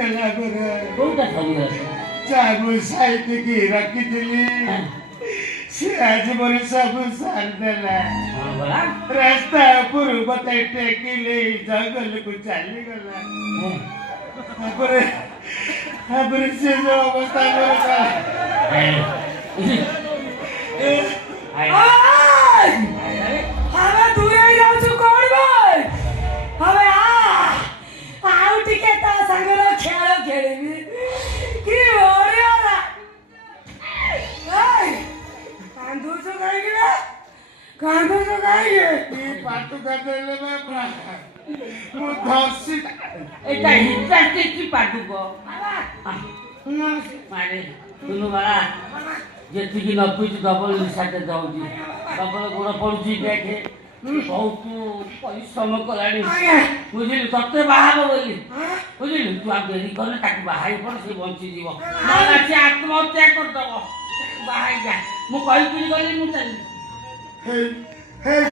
ସରିଗଲା ପରା। କୋଉଟା ସରିଗଲା? ଚାବୁ ସାଇତିକି ରଖିଥିଲି ସେ ଆଜି ମୋର ସବୁ ସାରିଦେଲା। ରାସ୍ତା ଉପରୁ ମତେ ଟେକିଲେ ଜଙ୍ଗଲକୁ ଚାଲିଗଲା। ତାପରେ ସେ ଯୋଉ ଅବସ୍ଥା ମୋର କଲା। ଆମେ ଦୂରେଇ ଯାଉଛୁ କଣ ଭାଇ? ଆମେ ଆଉ ଟିକେ ତା ସାଙ୍ଗରେ ଖେଳ ଖେଳିବି। କି ବଢିଆ କାନ୍ଦୁଛୁ କାହିଁକି ବା? କାନ୍ଦୁଛୁ କାହିଁକି? ପାଟୁ କାଟିଲେ ବାପା ମୁଁ ଧର୍ଷି এটা হিটাতে কি পাঠুক মানে শুনু বাড়া যেତିକି ନ ପିଇଛୁ ଡବଲ ନିଶାଟେ ଦେଉଛି ଡବଲ ଗୋଡ଼ ପଡ଼ୁଛି ଦେଖେ ବହୁତ ପରିଶ୍ରମ କଲାଣି ବୁଝିଲୁ ତତେ ବାହା ହବ ବୋଲି ବୁଝିଲୁ ତୁ ଆଉ ଡେରି କଲେ ତାକୁ ବାହା ହେଇ ପଡ଼ ସେ ବଞ୍ଚିଯିବ ନହେଲେ ସେ ଆତ୍ମହତ୍ୟା କରିଦେବ ବାହା ହେଇଯା ମୁଁ କହିକିରି ଗଲି ମୁଁ ଚାଲିଲି।